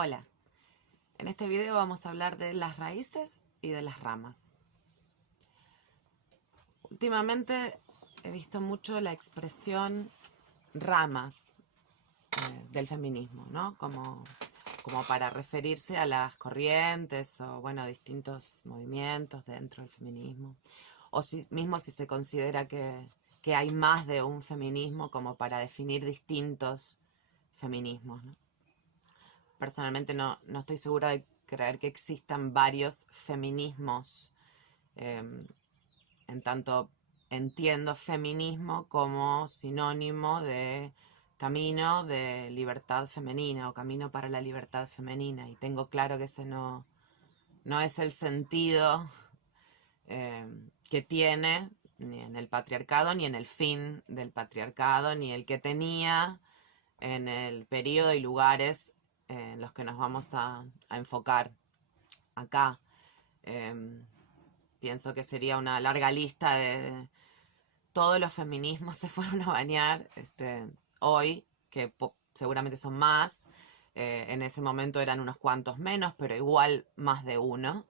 Hola, en este video vamos a hablar de las raíces y de las ramas. Últimamente he visto mucho la expresión ramas del feminismo, ¿no? Como para referirse a las corrientes o, bueno, distintos movimientos dentro del feminismo. O mismo si se considera que hay más de un feminismo como para definir distintos feminismos, ¿no? Personalmente no estoy segura de creer que existan varios feminismos. En tanto entiendo feminismo como sinónimo de camino de libertad femenina o camino para la libertad femenina. Y tengo claro que ese no es el sentido que tiene ni en el patriarcado, ni en el fin del patriarcado, ni el que tenía en el periodo y lugares en los que nos vamos a enfocar acá. Pienso que sería una larga lista de todos los feminismos se fueron a bañar hoy, que seguramente son más. En ese momento eran unos cuantos menos, pero igual más de uno.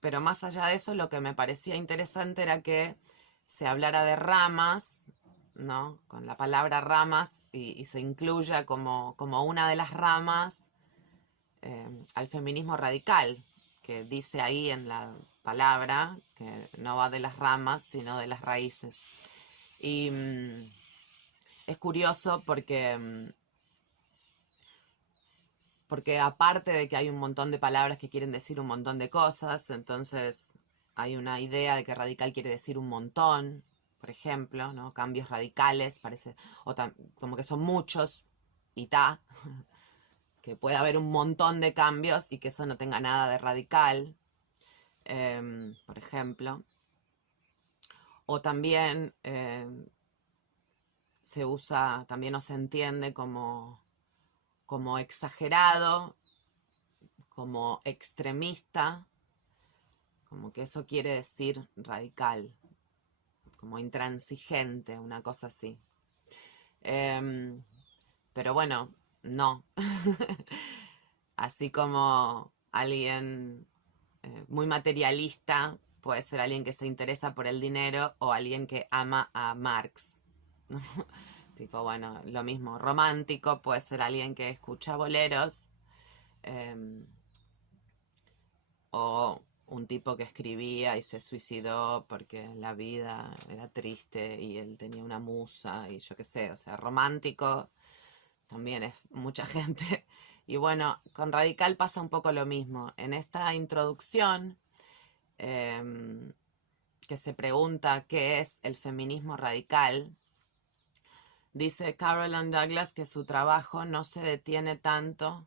Pero más allá de eso, lo que me parecía interesante era que se hablara de ramas, ¿no? Con la palabra ramas y se incluya como una de las ramas al feminismo radical, que dice ahí en la palabra que no va de las ramas, sino de las raíces. Y es curioso porque aparte de que hay un montón de palabras que quieren decir un montón de cosas, entonces hay una idea de que radical quiere decir un montón, por ejemplo, ¿no? Cambios radicales, parece, como que son muchos, y que puede haber un montón de cambios y que eso no tenga nada de radical, por ejemplo. O también se usa, también o se entiende como exagerado, como extremista, como que eso quiere decir radical, como intransigente, una cosa así. Pero bueno, no. Así como alguien muy materialista puede ser alguien que se interesa por el dinero o alguien que ama a Marx. Tipo, bueno, lo mismo. Romántico puede ser alguien que escucha boleros o un tipo que escribía y se suicidó porque la vida era triste y él tenía una musa y yo qué sé. O sea, romántico también es mucha gente. Y bueno, con radical pasa un poco lo mismo. En esta introducción que se pregunta qué es el feminismo radical, dice Carolyn Douglas que su trabajo no se detiene tanto,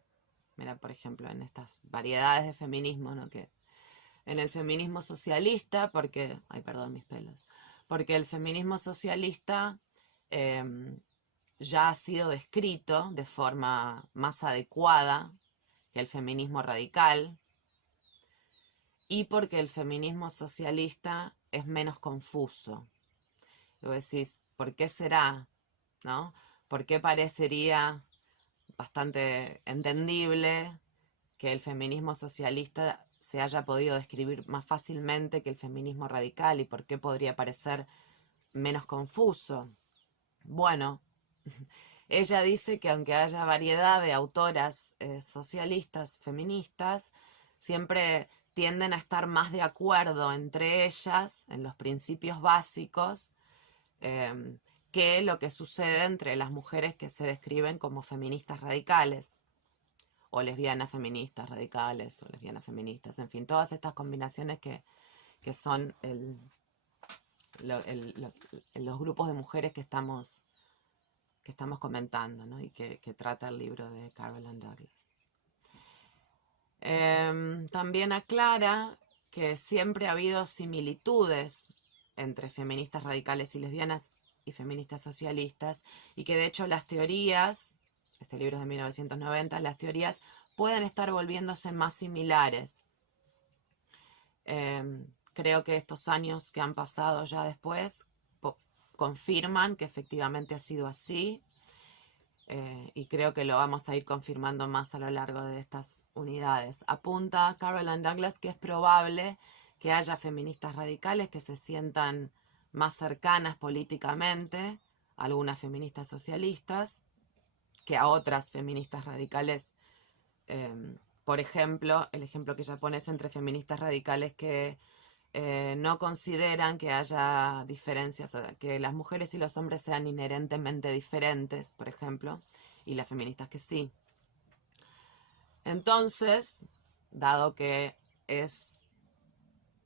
mira, por ejemplo, en estas variedades de feminismo, ¿no? Que en el feminismo socialista, porque, ay, perdón mis pelos, porque el feminismo socialista ya ha sido descrito de forma más adecuada que el feminismo radical, y porque el feminismo socialista es menos confuso. Y vos decís, ¿por qué será? ¿No? ¿Por qué parecería bastante entendible que el feminismo socialista se haya podido describir más fácilmente que el feminismo radical? ¿Y por qué podría parecer menos confuso? Bueno, ella dice que aunque haya variedad de autoras socialistas, feministas, siempre tienden a estar más de acuerdo entre ellas en los principios básicos que lo que sucede entre las mujeres que se describen como feministas radicales, o lesbianas feministas radicales, o lesbianas feministas, en fin, todas estas combinaciones que son los grupos de mujeres que estamos comentando, ¿no? Y que trata el libro de Carolyn Douglas. También aclara que siempre ha habido similitudes entre feministas radicales y lesbianas y feministas socialistas, y que de hecho las teorías, este libro es de 1990, las teorías pueden estar volviéndose más similares. Creo que estos años que han pasado ya después confirman que efectivamente ha sido así. y creo que lo vamos a ir confirmando más a lo largo de estas unidades. Apunta Caroline Douglas que es probable que haya feministas radicales que se sientan más cercanas políticamente a algunas feministas socialistas que a otras feministas radicales. Por ejemplo, el ejemplo que ella pone es entre feministas radicales que no consideran que haya diferencias, que las mujeres y los hombres sean inherentemente diferentes, por ejemplo, y las feministas que sí. Entonces, dado que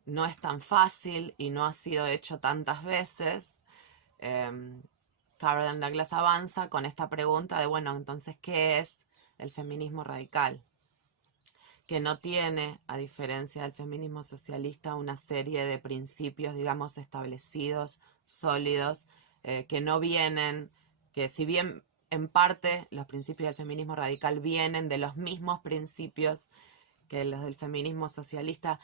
no es tan fácil y no ha sido hecho tantas veces, Caroline Douglas avanza con esta pregunta de, bueno, entonces, ¿qué es el feminismo radical? Que no tiene, a diferencia del feminismo socialista, una serie de principios, digamos, establecidos, sólidos, que no vienen, que si bien en parte los principios del feminismo radical vienen de los mismos principios que los del feminismo socialista,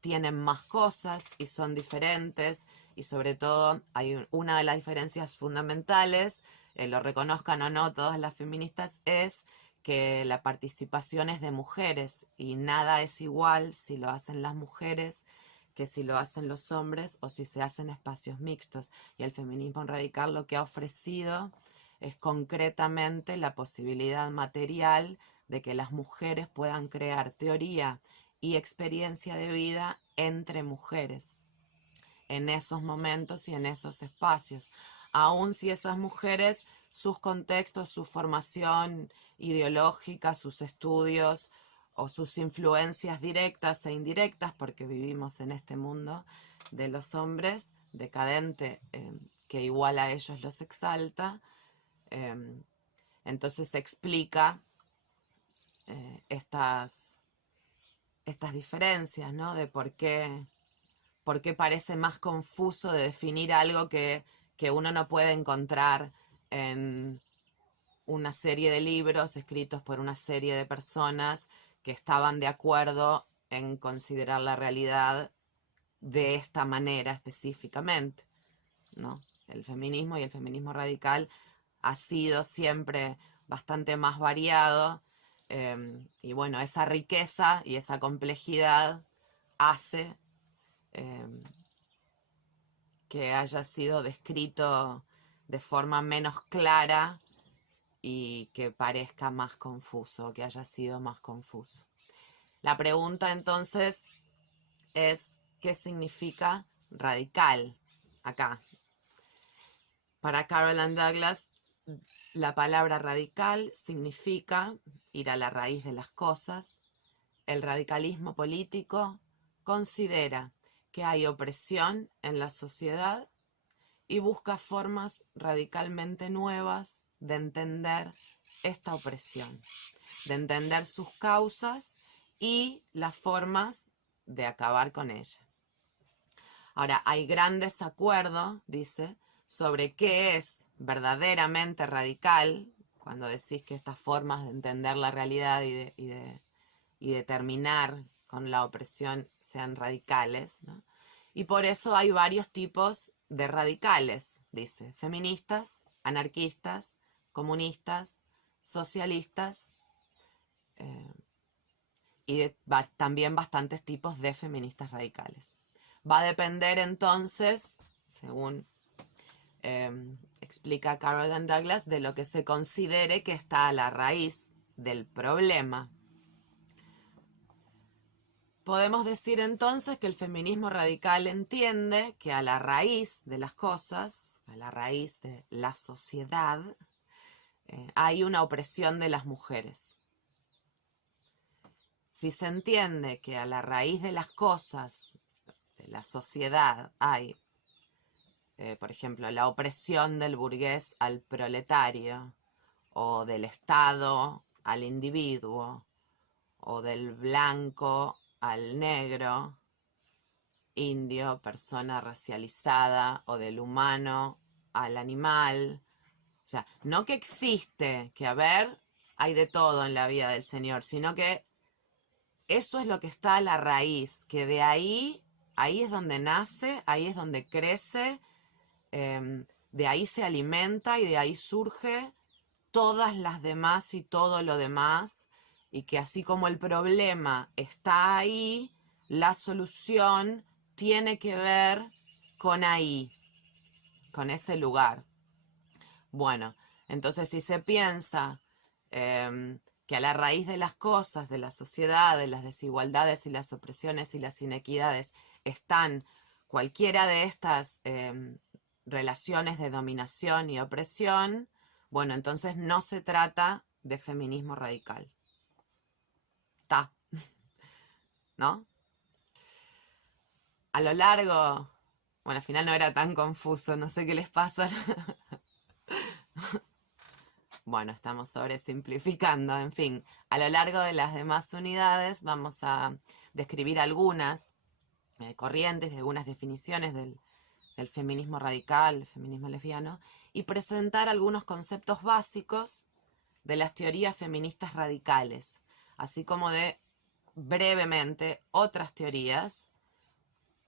tienen más cosas y son diferentes, y sobre todo hay una de las diferencias fundamentales, lo reconozcan o no todas las feministas, es que la participación es de mujeres y nada es igual si lo hacen las mujeres que si lo hacen los hombres o si se hacen espacios mixtos. Y el feminismo radical lo que ha ofrecido es concretamente la posibilidad material de que las mujeres puedan crear teoría y experiencia de vida entre mujeres en esos momentos y en esos espacios. Aun si esas mujeres, sus contextos, su formación ideológica, sus estudios o sus influencias directas e indirectas, porque vivimos en este mundo de los hombres, decadente, que igual a ellos los exalta, entonces se explica estas diferencias, ¿no? De por qué parece más confuso de definir algo que uno no puede encontrar en una serie de libros escritos por una serie de personas que estaban de acuerdo en considerar la realidad de esta manera específicamente, ¿no? El feminismo y el feminismo radical ha sido siempre bastante más variado, y bueno, esa riqueza y esa complejidad hace que haya sido descrito de forma menos clara y que parezca más confuso, que haya sido más confuso. La pregunta entonces es, ¿qué significa radical acá? Para Caroline Douglas, la palabra radical significa ir a la raíz de las cosas. El radicalismo político considera que hay opresión en la sociedad y busca formas radicalmente nuevas de entender esta opresión, de entender sus causas y las formas de acabar con ella. Ahora, hay gran desacuerdo, dice, sobre qué es verdaderamente radical, cuando decís que estas formas de entender la realidad y de terminar con la opresión sean radicales, ¿no? Y por eso hay varios tipos de radicales, dice, feministas, anarquistas, comunistas, socialistas, y también bastantes tipos de feministas radicales. Va a depender entonces, según explica Caroline Douglas, de lo que se considere que está a la raíz del problema. Podemos decir entonces que el feminismo radical entiende que a la raíz de las cosas, a la raíz de la sociedad, hay una opresión de las mujeres. Si se entiende que a la raíz de las cosas, de la sociedad, hay, por ejemplo, la opresión del burgués al proletario, o del Estado al individuo, o del blanco al negro, indio, persona racializada, o del humano al animal. O sea, no que existe, que hay de todo en la vida del Señor, sino que eso es lo que está a la raíz, que de ahí es donde nace, ahí es donde crece, de ahí se alimenta y de ahí surge todas las demás y todo lo demás, y que así como el problema está ahí, la solución tiene que ver con ahí, con ese lugar. Bueno, entonces si se piensa que a la raíz de las cosas, de la sociedad, de las desigualdades y las opresiones y las inequidades, están cualquiera de estas relaciones de dominación y opresión, bueno, entonces no se trata de feminismo radical. ¿Está? ¿No? A lo largo, bueno, al final no era tan confuso, no sé qué les pasa. Bueno, estamos sobresimplificando, en fin, a lo largo de las demás unidades vamos a describir algunas corrientes, algunas definiciones del feminismo radical, el feminismo lesbiano, y presentar algunos conceptos básicos de las teorías feministas radicales, así como de brevemente otras teorías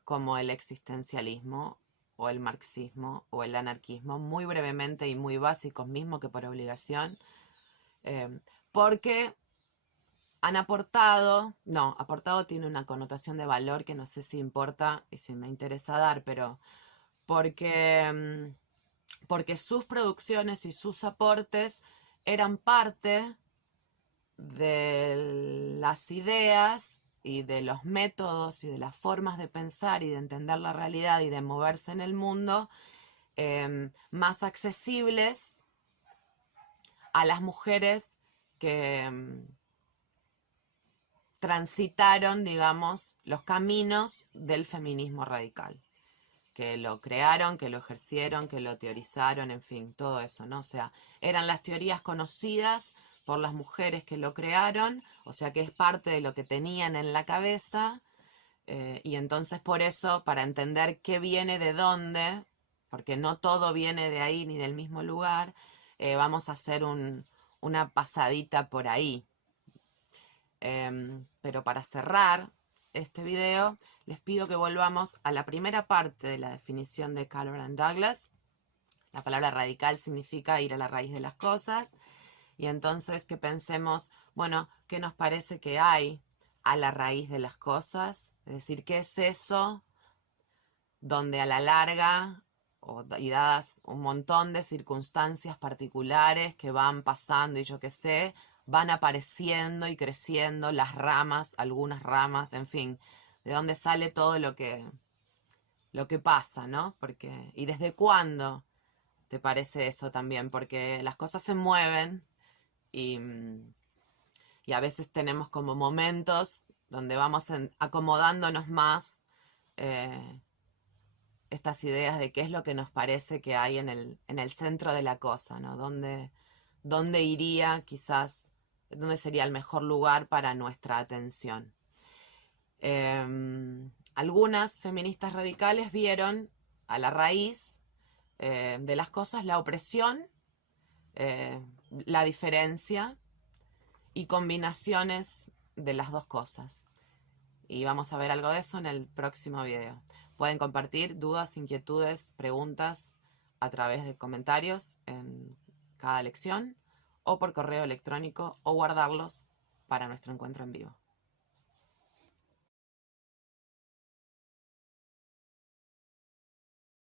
como el existencialismo o el marxismo o el anarquismo, muy brevemente y muy básicos, mismo que por obligación, porque han aportado, no, aportado tiene una connotación de valor que no sé si importa y si me interesa dar, pero porque, porque sus producciones y sus aportes eran parte de las ideas y de los métodos y de las formas de pensar y de entender la realidad y de moverse en el mundo más accesibles a las mujeres que transitaron, digamos, los caminos del feminismo radical, que lo crearon, que lo ejercieron, que lo teorizaron, en fin, todo eso, ¿no? O sea, eran las teorías conocidas por las mujeres que lo crearon, o sea que es parte de lo que tenían en la cabeza, y entonces por eso, para entender qué viene de dónde, porque no todo viene de ahí ni del mismo lugar, vamos a hacer una pasadita por ahí. Pero para cerrar este video, les pido que volvamos a la primera parte de la definición de Calvert Douglas. La palabra radical significa ir a la raíz de las cosas. Y entonces que pensemos, bueno, ¿qué nos parece que hay a la raíz de las cosas? Es decir, ¿qué es eso donde a la larga y dadas un montón de circunstancias particulares que van pasando y yo qué sé, van apareciendo y creciendo las ramas, algunas ramas, en fin, de dónde sale todo lo que pasa, ¿no? Porque, ¿y desde cuándo te parece eso también? Porque las cosas se mueven y, y a veces tenemos como momentos donde vamos acomodándonos más estas ideas de qué es lo que nos parece que hay en el centro de la cosa, ¿no? ¿Dónde iría quizás, dónde sería el mejor lugar para nuestra atención? Algunas feministas radicales vieron a la raíz de las cosas la opresión, la diferencia y combinaciones de las dos cosas. Y vamos a ver algo de eso en el próximo video. Pueden compartir dudas, inquietudes, preguntas a través de comentarios en cada lección o por correo electrónico o guardarlos para nuestro encuentro en vivo.